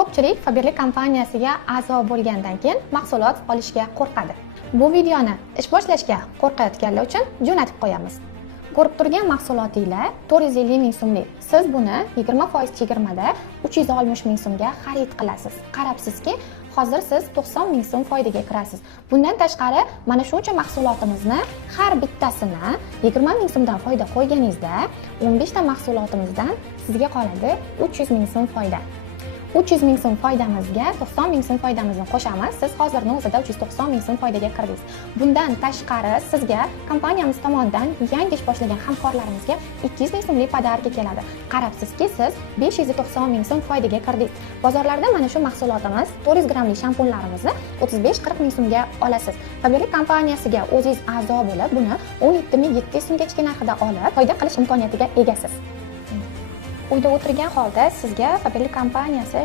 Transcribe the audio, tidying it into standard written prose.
Ko'pchilik Faberlic kompaniyasiga a'zo bo'lgandan keyin mahsulot olishga qo'rqadi. Bu videoni ish boshlashga qo'rqayotganlar uchun jo'natib qo'yamiz. Ko'rib turgan mahsulotinglar 450 ming so'mlik. Siz buni 20% chegirmada 360 ming so'mga xarid qilasiz. Qarabsizki, hozir siz 90 ming so'm foydaga kirasiz. Bundan tashqari, mana shuncha mahsulotimizni har bittasini 20 ming so'mdan foyda qo'yganingizda, 15 ta mahsulotimizdan sizga qoladi 300 ming so'm foyda. 300 ming so'm foydamizga 90 ming so'm foydamizni qo'shamiz. Siz hozirning o'zida 390 ming so'm foydaga kirdingiz. Bundan tashqari sizga kompaniyamiz tomonidan yangi ish boshlagan hamkorlarimizga 200 ming so'mlik podarka keladi. Qarabsizki, siz 590 ming so'm foydaga kirdingiz. Bozorlarda mana shu mahsulotimiz 400 grammli shampunlarimizni 35-40 ming so'mga olasiz. Faberlic kompaniyasiga o'zingiz a'zo bo'lib, buni 17.700 so'mgacha narxida olib, foyda qilish imkoniyatiga egasiz. Uyda o'tirgan holda sizga Faberlic kompaniyasi